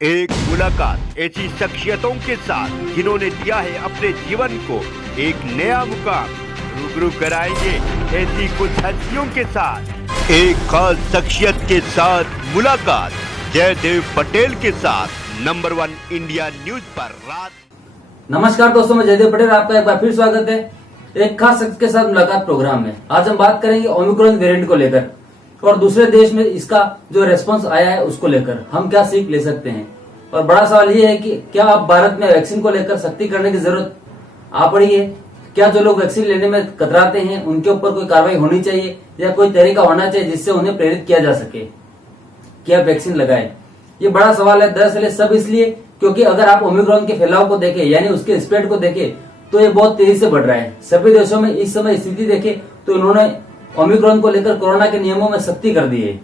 एक मुलाकात ऐसी शख्सियतों के साथ जिन्होंने दिया है अपने जीवन को एक नया मुकाम। रूबरू कराएंगे ऐसी कुछ हस्तियों के साथ एक खास शख्सियत के साथ मुलाकात जयदेव पटेल के साथ नंबर 1 इंडिया न्यूज पर रात। नमस्कार दोस्तों, मैं जयदेव पटेल, आपका एक बार फिर स्वागत है एक खास शख्स के साथ मुलाकात प्रोग्राम में। आज हम बात करेंगे ओमिक्रॉन वेरिएंट को लेकर और दूसरे देश में इसका जो रेस्पॉन्स आया है उसको लेकर हम क्या सीख ले सकते हैं। और बड़ा सवाल ये है कि क्या अब भारत में वैक्सीन को लेकर सख्ती करने की जरूरत आ पड़ी है? क्या जो लोग वैक्सीन लेने में कतराते हैं उनके ऊपर कोई कार्रवाई होनी चाहिए या कोई तरीका होना चाहिए जिससे उन्हें प्रेरित किया जा सके कि आप वैक्सीन लगाएं? ये बड़ा सवाल है। दरअसल सब इसलिए क्योंकि अगर आप ओमिक्रॉन के फैलाव को देखें यानी उसके स्प्रेड को देखें तो ये बहुत तेजी से बढ़ रहा है। सभी देशों में इस समय स्थिति देखें तो उन्होंने ओमिक्रॉन को लेकर कोरोना के नियमों में सख्ती कर दी है।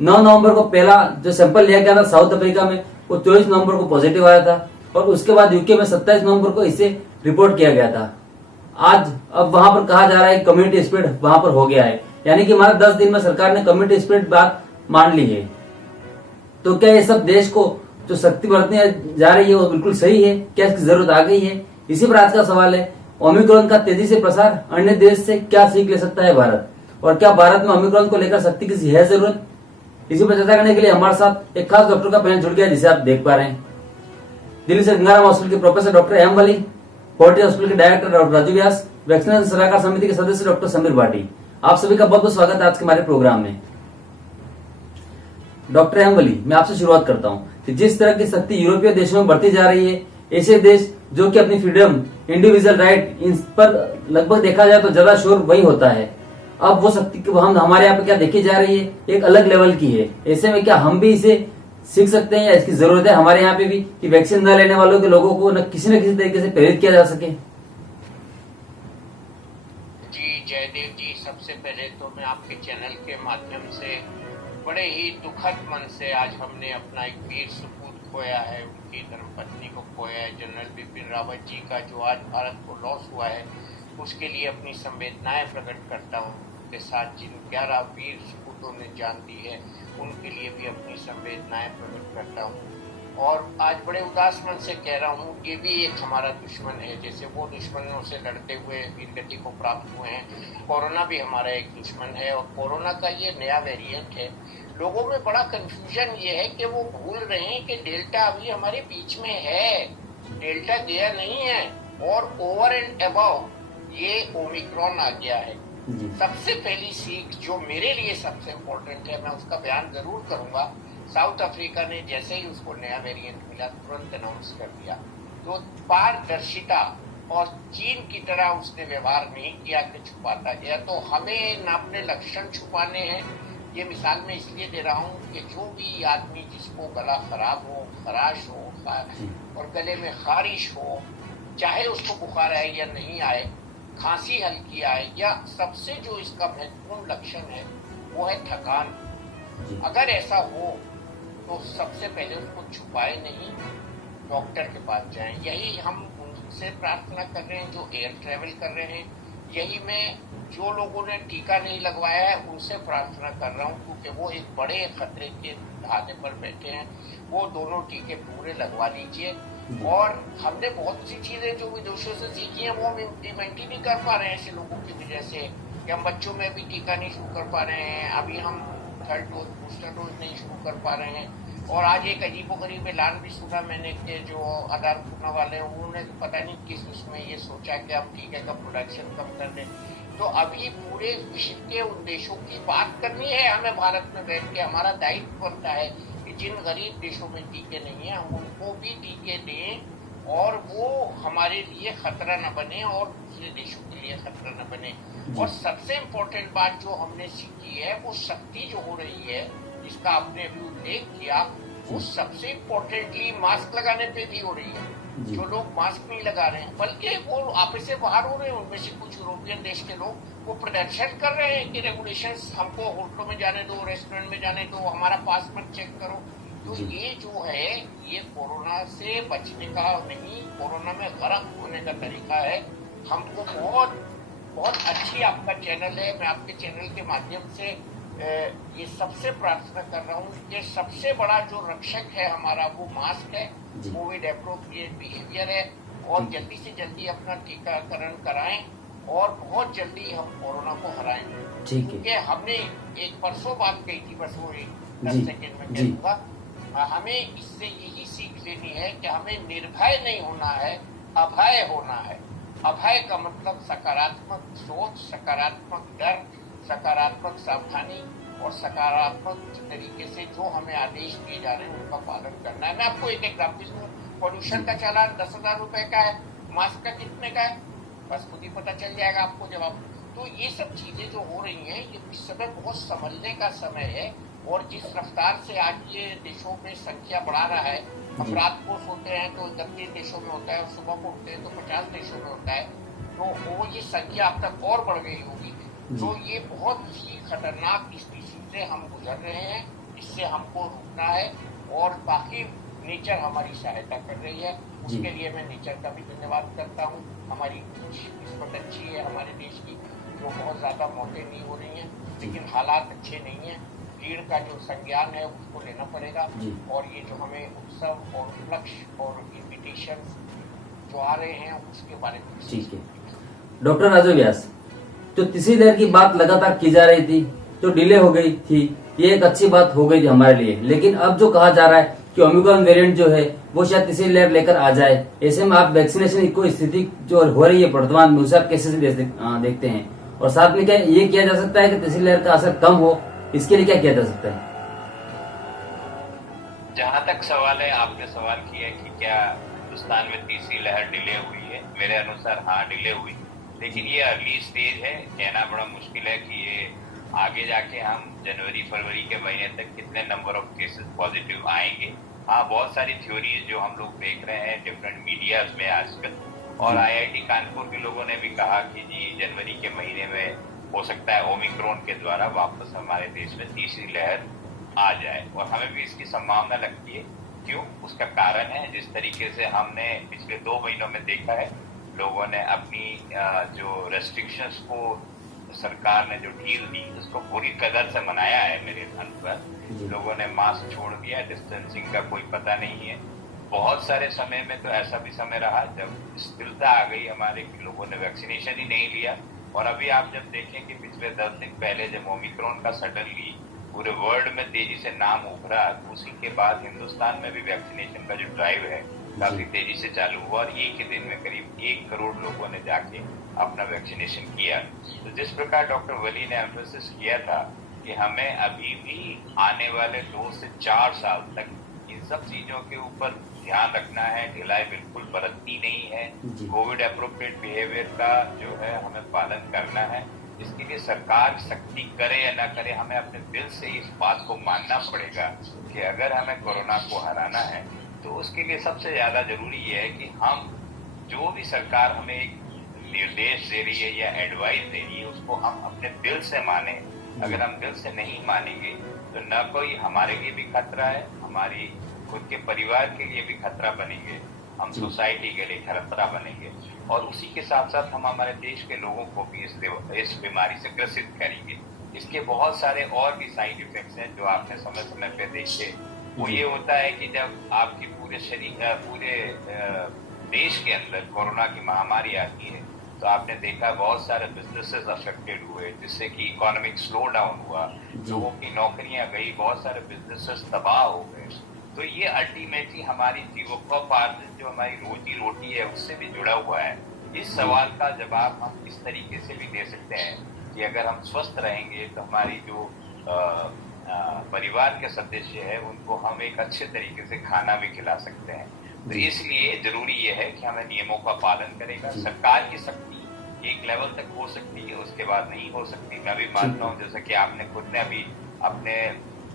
9 नवंबर को पहला जो सैंपल लिया गया था साउथ अफ्रीका में, वो 24 नवंबर को पॉजिटिव आया था और उसके बाद यूके में 27 नवंबर को इसे रिपोर्ट किया गया था। आज अब वहां पर कहा जा रहा है कम्युनिटी स्प्रेड वहां पर हो गया है, यानी कि मात्र 10 दिन में सरकार ने कम्युनिटी स्प्रेड बात मान ली है। तो क्या ये सब देश को जो सख्ती बरतने जा रही है वो बिल्कुल सही है? क्या इसकी जरूरत आ गई है? इसी पर आज का सवाल है। ओमिक्रॉन का तेजी से प्रसार अन्य देश से क्या सीख ले सकता है भारत, और क्या भारत में ओमिक्रॉन को लेकर सख्ती की है जरूरत? इसी पर चर्चा करने के लिए हमारे साथ एक खास डॉक्टर का पैनल जुड़ गया जिसे आप देख पा रहे हैं। दिल्ली से गंगाराम हॉस्पिटल के प्रोफेसर डॉक्टर एम वली, फोर्टिस हॉस्पिटल के डायरेक्टर डॉक्टर राजू व्यास, वैक्सीनेशन सलाहकार समिति के सदस्य डॉक्टर समीर भाटी। आप सभी का बहुत बहुत स्वागत है आज के हमारे प्रोग्राम में। डॉक्टर एम वली, मैं आपसे शुरुआत करता हूं कि जिस तरह की सख्ती यूरोपीय देशों में बढ़ती जा रही है, ऐसे देश जो कि अपनी फ्रीडम, इंडिविजुअल राइट, इन पर लगभग देखा जाए तो ज्यादा शोर वही होता है। अब वो सख्ती हम हमारे यहाँ पे क्या देखी जा रही है एक अलग लेवल की है। ऐसे में क्या हम भी इसे सीख सकते हैं या इसकी जरूरत है हमारे यहाँ पे भी कि वैक्सीन न लेने वालों के लोगों को न किसी तरीके से प्रेरित किया जा सके? जी जयदेव जी, सबसे पहले तो मैं आपके चैनल के माध्यम से बड़े ही दुखद मन से आज हमने अपना एक वीर सपूत खोया है, उनकी धर्मपत्नी को खोया है। जनरल बिपिन रावत जी का जो आज भारत को लॉस हुआ है उसके लिए अपनी संवेदनाएं प्रकट करता हूँ। के साथ जिन 11 वीर सपूतों ने जान दी है उनके लिए भी अपनी संवेदनाएं प्रकट करता हूँ। और आज बड़े उदास मन से कह रहा हूँ, ये भी एक हमारा दुश्मन है। जैसे वो दुश्मनों से लड़ते हुए वीरगति को प्राप्त हुए हैं, कोरोना भी हमारा एक दुश्मन है। और कोरोना का ये नया वेरिएंट है। लोगों में बड़ा कंफ्यूजन ये है कि वो भूल रहे हैं कि डेल्टा अभी हमारे बीच में है, डेल्टा गया नहीं है और ओवर एंड अबव ये ओमिक्रॉन आ गया है। सबसे पहली सीख जो मेरे लिए सबसे इम्पोर्टेंट है, मैं उसका बयान जरूर करूंगा। साउथ अफ्रीका ने जैसे ही उसको नया वेरिएंट मिला तुरंत अनाउंस कर दिया, तो पारदर्शिता और चीन की तरह उसने व्यवहार नहीं किया कि छुपाता गया। तो हमें न अपने लक्षण छुपाने हैं। ये मिसाल मैं इसलिए दे रहा हूँ कि जो भी आदमी जिसको गला खराब हो, खराश हो और गले में खारिश हो, चाहे उसको बुखार आए या नहीं आए, खांसी हल्की आए, या सबसे जो इसका महत्वपूर्ण लक्षण है वो है थकान, अगर ऐसा हो तो सबसे पहले उसको छुपाए नहीं, डॉक्टर के पास जाएं। यही हम उनसे प्रार्थना कर रहे हैं जो एयर ट्रेवल कर रहे हैं। यही मैं जो लोगों ने टीका नहीं लगवाया है उनसे प्रार्थना कर रहा हूं, क्योंकि वो एक बड़े खतरे के दहाने पर बैठे हैं। वो दोनों टीके पूरे लगवा लीजिए। और हमने बहुत सी चीजें जो विदेशों से सीखी हैं वो हम इम्प्लीमेंट ही नहीं कर पा रहे हैं ऐसे लोगों की वजह से, कि हम बच्चों में भी टीका नहीं शुरू कर पा रहे हैं, अभी हम 3rd डोज बूस्टर डोज नहीं शुरू कर पा रहे हैं। और आज एक अजीबोगरीब ऐलान भी सुना मैंने कि जो आधार पूर्णा वाले हैं उन्होंने पता नहीं किस उसमें ये सोचा कि हम टीके का प्रोडक्शन कम कर दें। तो अभी पूरे विश्व के उन देशों की बात करनी है हमें भारत में बैठ के। हमारा दायित्व बनता है कि जिन गरीब देशों में टीके नहीं है हम उनको भी टीके दें और वो हमारे लिए खतरा न बने और दूसरे देशों के लिए खतरा न बने। और सबसे इम्पोर्टेंट बात जो हमने सीखी है वो सख्ती जो हो रही है जिसका आपने अभी उल्लेख किया, वो सबसे इम्पोर्टेंटली मास्क लगाने पे भी हो रही है। जो लोग मास्क नहीं लगा रहे हैं बल्कि वो आपस से बाहर हो रहे हैं, उनमें से कुछ यूरोपियन देश के लोग वो प्रदर्शन कर रहे हैं कि रेगुलेशंस हमको होटलों में जाने दो, रेस्टोरेंट में जाने दो, हमारा पास मत चेक करो। तो ये जो है ये कोरोना से बचने का नहीं, कोरोना में गर्क होने का तरीका है। हमको बहुत बहुत अच्छी आपका चैनल है, मैं आपके चैनल के माध्यम से ये सबसे प्रार्थना कर रहा हूँ कि सबसे बड़ा जो रक्षक है हमारा वो मास्क है, कोविड एप्रोप्रिएट बिहेवियर है, और जल्दी से जल्दी अपना टीकाकरण कराएं और बहुत जल्दी हम कोरोना को हराएं। क्योंकि हमने एक परसों बात कही थी, बस वो 10 सेकेंड में कह दूंगा। हमें इससे यही सीख लेनी है कि हमें निर्भय नहीं होना है, अभय होना है। अभय का मतलब सकारात्मक सोच, सकारात्मक डर, सकारात्मक सावधानी और सकारात्मक तरीके से जो हमें आदेश दिए जा रहे हैं उनका पालन करना है। मैं आपको एक एग्जाम्पल दूं, पॉल्यूशन का चालान 10,000 रुपए का है, मास्क का कितने का है, बस खुद ही पता चल जाएगा आपको जब आप। तो ये सब चीजें जो हो रही हैं, ये इस समय बहुत संभलने का समय है। और जिस रफ्तार से आज ये देशों में संख्या बढ़ा रहा है, हम रात को सोते हैं तो 30 देशों में होता है और सुबह को उठते हैं तो 50 देशों में होता है, तो वो ये संख्या अब तक और बढ़ गई होगी। तो ये बहुत ही खतरनाक स्थिति से हम गुजर रहे हैं, इससे हमको रुकना है। और बाकी नेचर हमारी सहायता कर रही है, उसके लिए मैं नेचर का भी धन्यवाद करता हूँ। हमारी किस्मत अच्छी है हमारे देश की, जो बहुत ज्यादा मौतें नहीं हो रही हैं, लेकिन हालात अच्छे नहीं हैं। भीड़ का जो संज्ञान है उसको लेना पड़ेगा। और ये जो हमें उत्सव और उपलक्ष्य और इन्विटेशन जो आ रहे हैं उसके बारे में। ठीक है डॉक्टर राजू व्यास, जो तीसरी लहर की बात लगातार की जा रही थी, जो डिले हो गई थी, ये एक अच्छी बात हो गई थी हमारे लिए। लेकिन अब जो कहा जा रहा है कि ओमिक्रॉन वेरिएंट जो है वो शायद तीसरी लहर लेकर आ जाए, ऐसे में आप वैक्सीनेशन की स्थिति जो हो रही है वर्तमान में उसे आप कैसे देखते हैं? और साथ में क्या ये किया जा सकता है कि तीसरी लहर का असर कम हो, इसके लिए क्या किया जा सकता है? जहाँ तक सवाल है, आपने सवाल किया कि क्या हिंदुस्तान में तीसरी लहर डिले हुई है, मेरे अनुसार हाँ डिले हुई, लेकिन ये अर्ली स्टेज है। कहना बड़ा मुश्किल है कि ये आगे जाके हम जनवरी फरवरी के महीने तक कितने नंबर ऑफ केसेस पॉजिटिव आएंगे। हाँ, बहुत सारी थ्योरीज जो हम लोग देख रहे हैं डिफरेंट मीडियाज में आजकल, और IIT कानपुर के लोगों ने भी कहा कि जी जनवरी के महीने में हो सकता है ओमिक्रॉन के द्वारा वापस हमारे देश में तीसरी लहर आ जाए, और हमें भी इसकी संभावना लगती है। क्यों? उसका कारण है जिस तरीके से हमने पिछले 2 महीनों में देखा है, लोगों ने अपनी जो रेस्ट्रिक्शंस को सरकार ने जो ढील दी उसको पूरी कदर से मनाया है। मेरे अनुसार लोगों ने मास्क छोड़ दिया, डिस्टेंसिंग का कोई पता नहीं है। बहुत सारे समय में तो ऐसा भी समय रहा जब स्थिरता आ गई हमारे कि लोगों ने वैक्सीनेशन ही नहीं लिया। और अभी आप जब देखें कि पिछले 10 दिन पहले जब ओमिक्रॉन का सडनली पूरे वर्ल्ड में तेजी से नाम उभरा, तो उसी के बाद हिंदुस्तान में भी वैक्सीनेशन का जो ड्राइव है काफी तेजी से चालू हुआ, और एक ही दिन में करीब 1 करोड़ लोगों ने जाके अपना वैक्सीनेशन किया। तो जिस प्रकार डॉक्टर वली ने एम्फेसिस किया था कि हमें अभी भी आने वाले 2 से 4 साल तक इन सब चीजों के ऊपर ध्यान रखना है, ढिलाई बिल्कुल बरतनी नहीं है, कोविड एप्रोप्रिएट बिहेवियर का जो है हमें पालन करना है। इसके लिए सरकार सख्ती करे या ना करे, हमें अपने दिल से इस बात को मानना पड़ेगा कि अगर हमें कोरोना को हराना है तो उसके लिए सबसे ज्यादा जरूरी ये है कि हम जो भी सरकार हमें एक निर्देश दे रही है या एडवाइस दे रही है उसको हम अपने दिल से माने। अगर हम दिल से नहीं मानेंगे तो न कोई हमारे लिए भी खतरा है, हमारी खुद के परिवार के लिए भी खतरा बनेंगे, हम सोसाइटी के लिए खतरा बनेंगे, और उसी के साथ साथ हम हमारे देश के लोगों को भी इस बीमारी से ग्रसित करेंगे। इसके बहुत सारे और भी साइड इफेक्ट्स हैं जो आपने समय समय पे देखे। वो ये होता है कि जब आपकी पूरे देश के अंदर कोरोना की महामारी आती है तो आपने देखा बहुत सारे बिजनेसेस अफेक्टेड हुए, जिससे कि इकोनॉमिक स्लो डाउन हुआ, लोगों की नौकरियां गई, बहुत सारे बिजनेसेस तबाह हो गए। तो ये अल्टीमेटली हमारी जीवकोपार्जन जो हमारी रोजी रोटी है उससे भी जुड़ा हुआ है। इस सवाल का जवाब हम इस तरीके से भी दे सकते हैं कि अगर हम स्वस्थ रहेंगे तो हमारी जो परिवार के सदस्य है उनको हम एक अच्छे तरीके से खाना भी खिला सकते हैं। तो इसलिए जरूरी ये है कि हमें नियमों का पालन करेगा। सरकार की सख्ती एक लेवल तक हो सकती है, उसके बाद नहीं हो सकती। मैं भी मानता हूँ, जैसा कि आपने खुद ने अभी अपने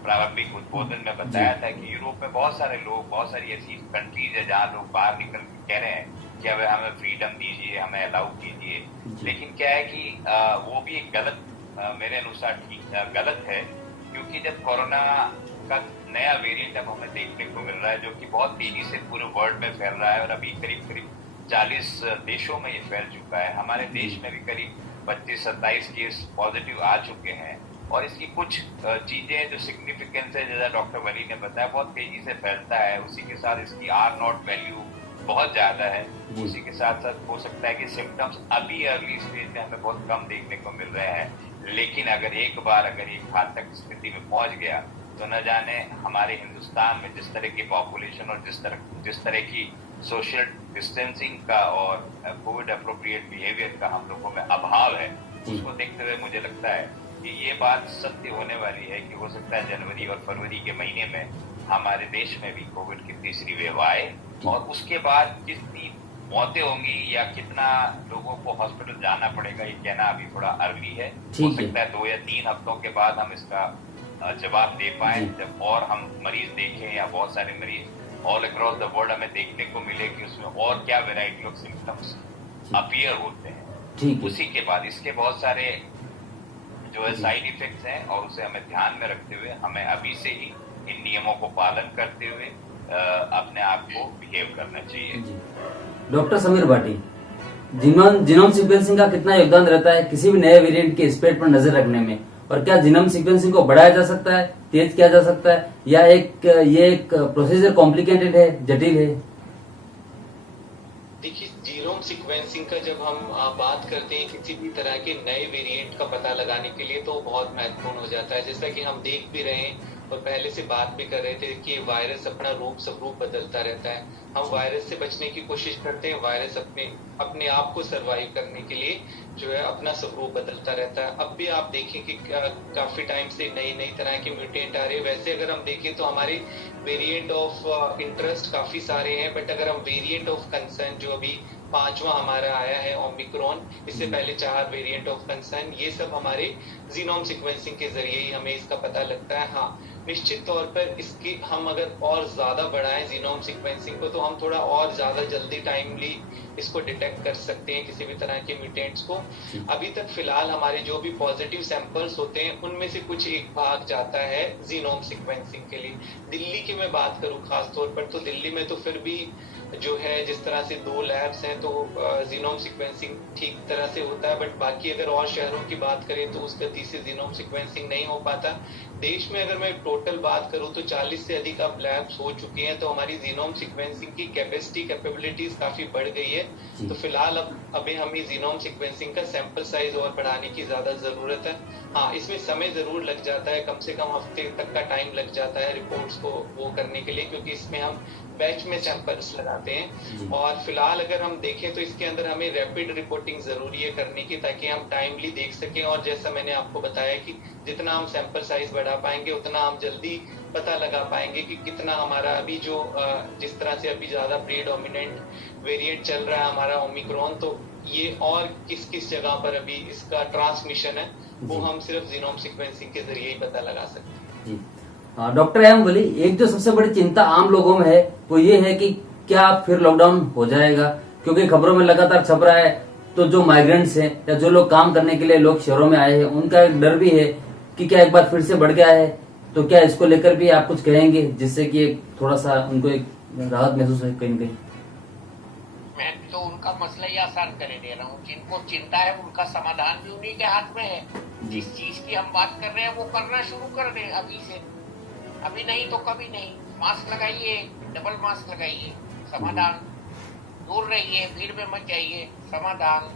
प्रारंभिक उद्बोधन में बताया था कि यूरोप में बहुत सारे लोग, बहुत सारी ऐसी कंट्रीज है जहाँ लोग बाहर निकल के कह रहे हैं कि अब हमें फ्रीडम दीजिए, हमें अलाउ कीजिए। लेकिन क्या है कि वो भी एक गलत, मेरे अनुसार गलत है, क्योंकि जब कोरोना का नया वेरिएंट अब हमें देखने को मिल रहा है जो कि बहुत तेजी से पूरे वर्ल्ड में फैल रहा है और अभी करीब 40 देशों में ये फैल चुका है। हमारे देश में भी करीब 25-27 केस पॉजिटिव आ चुके हैं। और इसकी कुछ चीजें जो सिग्निफिकेंस है, जैसा डॉक्टर वली ने बताया, बहुत तेजी से फैलता है। उसी के साथ इसकी R0 वैल्यू बहुत ज्यादा है। उसी के साथ साथ हो सकता है कि सिम्टम्स अभी अर्ली स्टेज में हमें बहुत कम देखने को मिल रहे हैं, लेकिन अगर एक बार एक घातक स्थिति में पहुंच गया तो न जाने हमारे हिंदुस्तान में जिस तरह की पॉपुलेशन और जिस तरह की सोशल डिस्टेंसिंग का और कोविड अप्रोप्रिएट बिहेवियर का हम लोगों में अभाव है, उसको देखते हुए मुझे लगता है कि ये बात सत्य होने वाली है कि हो सकता है जनवरी और फरवरी के महीने में हमारे देश में भी कोविड की तीसरी वेव आए, और उसके बाद कितनी मौतें होंगी या कितना लोगों को हॉस्पिटल जाना पड़ेगा ये कहना अभी थोड़ा अर्ली है। हो सकता है 2 या 3 हफ्तों के बाद हम इसका जवाब दे पाए, जब और हम मरीज देखें या बहुत सारे मरीज ऑल अक्रॉस द वर्ल्ड हमें देखने को मिले कि उसमें और क्या वेराइटी ऑफ सिम्टम्स अपीयर होते हैं। उसी के बाद इसके बहुत सारे जो है साइड इफेक्ट्स हैं, और उसे हमें ध्यान में रखते हुए हमें अभी से ही इन नियमों को पालन करते हुए अपने आप को बिहेव करना चाहिए। Doctor Sameer Bhati, genome sequencing का कितना योगदान रहता है किसी भी नए वेरिएंट के स्प्रेड पर नजर रखने में, और क्या जीनोम सीक्वेंसिंग को बढ़ाया जा सकता है, तेज किया जा सकता है, या ये एक प्रोसीजर कॉम्प्लिकेटेड है, जटिल है? देखिए, जीनोम सीक्वेंसिंग का जब हम बात करते हैं किसी भी तरह के नए वेरिएंट का पता लगाने के लिए, तो बहुत महत्वपूर्ण हो जाता है। जैसा कि हम देख भी रहे हैं और पहले से बात भी कर रहे थे कि वायरस अपना स्वरूप बदलता रहता है। हम वायरस से बचने की कोशिश करते हैं, वायरस अपने आप को सरवाइव करने के लिए जो है अपना स्वरूप बदलता रहता है। अब भी आप देखें कि काफी टाइम से नई तरह के म्यूटेंट आ रहे हैं। वैसे अगर हम देखें तो हमारे वेरिएंट ऑफ इंटरेस्ट काफी सारे हैं, बट अगर हम वेरिएंट ऑफ कंसर्न जो अभी 5वां हमारा आया है ओमिक्रॉन, इससे पहले 4 वेरिएंट ऑफ कंसर्न, ये सब हमारे जीनोम सीक्वेंसिंग के जरिए ही हमें इसका पता लगता है। हाँ, निश्चित तौर पर इसकी हम अगर और ज्यादा बढ़ाएं जीनोम सीक्वेंसिंग को, तो हम थोड़ा और ज्यादा जल्दी टाइमली इसको डिटेक्ट कर सकते हैं किसी भी तरह के म्यूटेंट्स को। अभी तक फिलहाल हमारे जो भी पॉजिटिव सैंपल्स होते हैं उनमें से कुछ एक भाग जाता है जीनोम सीक्वेंसिंग के लिए। दिल्ली की मैं बात करूं खास तौर पर, तो दिल्ली में तो फिर भी जो है जिस तरह से 2 लैब्स हैं तो जीनोम सीक्वेंसिंग ठीक तरह से होता है, बट बाकी अगर और शहरों की बात करें तो उस गति से जीनोम सीक्वेंसिंग नहीं हो पाता। देश में अगर मैं टोटल बात करूं तो 40 से अधिक अब लैब्स हो चुकी हैं, तो हमारी जीनोम सीक्वेंसिंग की कैपेबिलिटीज काफी बढ़ गई है। तो फिलहाल अभी हमें जीनोम सीक्वेंसिंग का सैंपल साइज और बढ़ाने की ज्यादा जरूरत है। हाँ, इसमें समय जरूर लग जाता है, कम से कम हफ्ते तक का टाइम लग जाता है रिपोर्ट्स को वो करने के लिए, क्योंकि इसमें हम बैच में सैंपल्स लगाते हैं। और फिलहाल अगर हम देखें तो इसके अंदर हमें रैपिड रिपोर्टिंग जरूरी है करने की, ताकि हम टाइमली देख सकें। और जैसा मैंने आपको बताया कि जितना हम सैंपल साइज बढ़ा पाएंगे उतना हम जल्दी पता लगा पाएंगे कि कितना हमारा अभी जो जिस तरह से अभी ज्यादा प्रीडोमिनेंट वेरिएंट चल रहा है हमारा ओमिक्रॉन, तो ये और किस जगह पर अभी इसका ट्रांसमिशन है वो हम सिर्फ जीनोम सीक्वेंसिंग के जरिए ही पता लगा सकते हैं। डॉक्टर एम बोली, एक जो सबसे बड़ी चिंता आम लोगों में है वो ये है कि क्या फिर लॉकडाउन हो जाएगा, क्योंकि खबरों में लगातार छप रहा है। तो जो माइग्रेंट्स हैं या जो लोग काम करने के लिए लोग शहरों में आए हैं, उनका एक डर भी है कि क्या एक बार फिर से बढ़ गया है। तो क्या इसको लेकर भी आप कुछ कहेंगे जिससे कि थोड़ा सा उनको एक राहत महसूस हो कहीं कहीं? मैं तो उनका मसला ही आसान कर दे रहा हूँ। जिनको चिंता है उनका समाधान भी उन्हीं के हाथ में है। जिस चीज की हम बात कर रहे हैं वो करना शुरू कर दें अभी से, अभी नहीं तो कभी नहीं। मास्क लगाइए, डबल मास्क लगाइए, समाधान। दूर रहिए, भीड़ में मत जाइए, समाधान।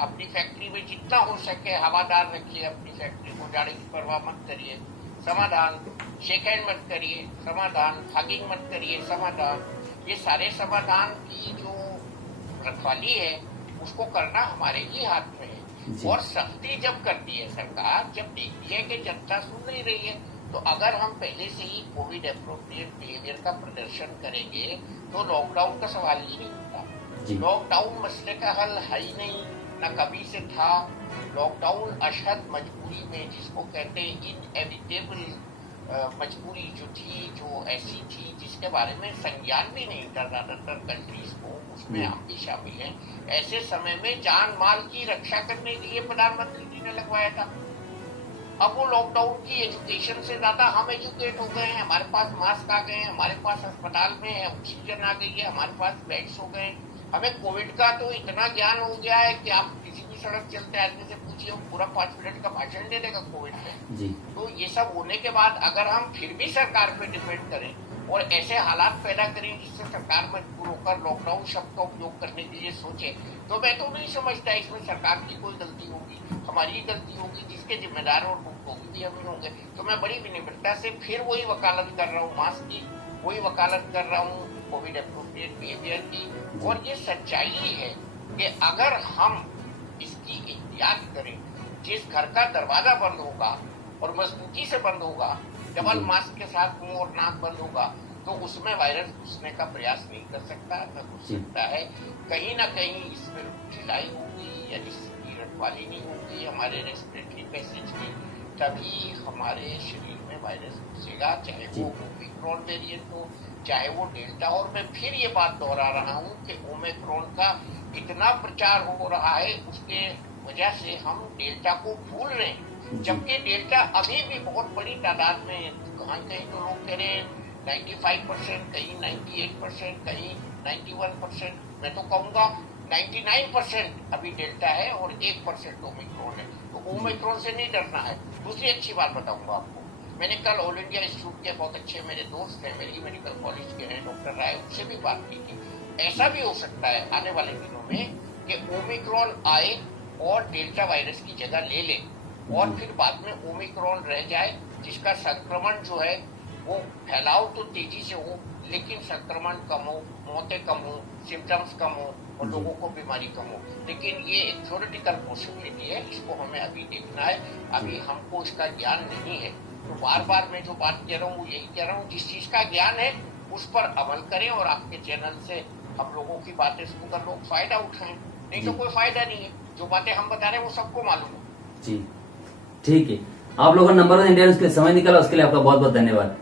अपनी फैक्ट्री में जितना हो सके हवादार रखिए अपनी फैक्ट्री को, जाने की परवाह मत करिए, समाधान। शेक हैंड मत करिए, समाधान। हगिंग मत करिए, समाधान। ये सारे समाधान की जो रखवाली है उसको करना हमारे ही हाथ में है। और सख्ती जब करती है सरकार, जब देखती है कि जनता सुन नहीं रही है, तो अगर हम पहले से ही कोविड एप्रोप्रिएट बिहेवियर का प्रदर्शन करेंगे तो लॉकडाउन का सवाल ही नहीं होता। लॉकडाउन मसले का हल है ही नहीं, न कभी से था। लॉकडाउन अशहद मजबूरी में, जिसको कहते हैं इनएविटेबल मजबूरी जो थी, जो ऐसी थी जिसके बारे में संज्ञान भी नहीं था ज्यादातर कंट्रीज को, उसमें हम भी शामिल हैं। ऐसे समय में जान माल की रक्षा करने के लिए प्रधानमंत्री जी ने लगवाया था। अब वो लॉकडाउन की एजुकेशन से ज्यादा हम एजुकेट हो गए हैं। हमारे पास मास्क आ गए हैं, हमारे पास अस्पताल में ऑक्सीजन आ गई है, हमारे पास बेड्स हो गए, हमें कोविड का तो इतना ज्ञान हो गया है कि आप किसी भी सड़क चलते आदमी से पूछिए, वो पूरा 5 मिनट का भाषण दे देगा कोविड में जी। तो ये सब होने के बाद अगर हम फिर भी सरकार पे डिपेंड करें और ऐसे हालात पैदा करें जिससे सरकार मजबूर होकर लॉकडाउन शब्द का उपयोग करने के लिए सोचे, तो मैं तो नहीं समझता इसमें सरकार की कोई गलती होगी, हमारी गलती होगी, जिसके जिम्मेदार और भुगतोगी भी हम होंगे। तो मैं बड़ी विनम्रता से फिर वही वकालत कर रहा हूँ मास्क की, वही वकालत कर रहा हूँ कोविड एप्रोप्रिएट बिहेवियर की। और ये सच्चाई है कि अगर हम इसकी एहतियात करें, जिस घर का दरवाजा बंद होगा और मजबूती से बंद होगा, डबल मास्क के साथ मुंह और नाक बंद होगा, तो उसमें वायरस घुसने का प्रयास नहीं कर सकता, न घुस सकता है। कहीं ना कहीं इसमें ढिलाई होगी या इसकी रखवाली नहीं होगी हमारे रेस्पिरेटरी पैसेज की, तभी हमारे शरीर में वायरस घुसेगा, चाहे वो ओमिक्रॉन वेरिएंट हो चाहे वो डेल्टा। और मैं फिर ये बात दोहरा रहा हूँ कि ओमिक्रॉन का इतना प्रचार हो रहा है, उसके वजह से हम डेल्टा को भूल रहे हैं, जबकि डेल्टा अभी भी बहुत बड़ी तादाद में, कहीं तो लोग कह रहे हैं 95%, कहीं 98%, कहीं 91%, मैं तो कहूँगा 99% अभी डेल्टा है और 1% ओमिक्रॉन है। तो ओमिक्रॉन से नहीं डरना है। दूसरी अच्छी बात बताऊंगा आपको, मैंने कल ऑल इंडिया इंस्टीट्यूट के बहुत अच्छे मेरे दोस्त हैं, मेरी मेडिकल कॉलेज के हैं, डॉक्टर राय, उनसे भी बात की थी। ऐसा भी हो सकता है आने वाले दिनों में कि ओमिक्रॉन आए और डेल्टा वायरस की जगह ले ले और फिर बाद में ओमिक्रॉन रह जाए, जिसका संक्रमण जो है वो फैलाव तो तेजी से हो लेकिन संक्रमण कम हो, मौतें कम हो, सिम्टम्स कम हो और लोगों को बीमारी कम हो। लेकिन ये एक थ्योरेटिकल पॉसिबिलिटी है, इसको हमें अभी देखना है, अभी हमको इसका ज्ञान नहीं है। तो बार बार मैं जो बात कह रहा हूँ यही कह रहा हूँ, जिस चीज का ज्ञान है उस पर अमल करें और आपके चैनल से हम लोगों की बातें सुनकर लोग फायदा उठाएं, नहीं तो कोई फायदा नहीं है। जो बातें हम बता रहे हैं वो सबको मालूम है। जी ठीक है, आप लोगों ने नंबर 1 इंडिया न्यूज़ के लिए समय निकाला, उसके लिए आपका बहुत बहुत धन्यवाद।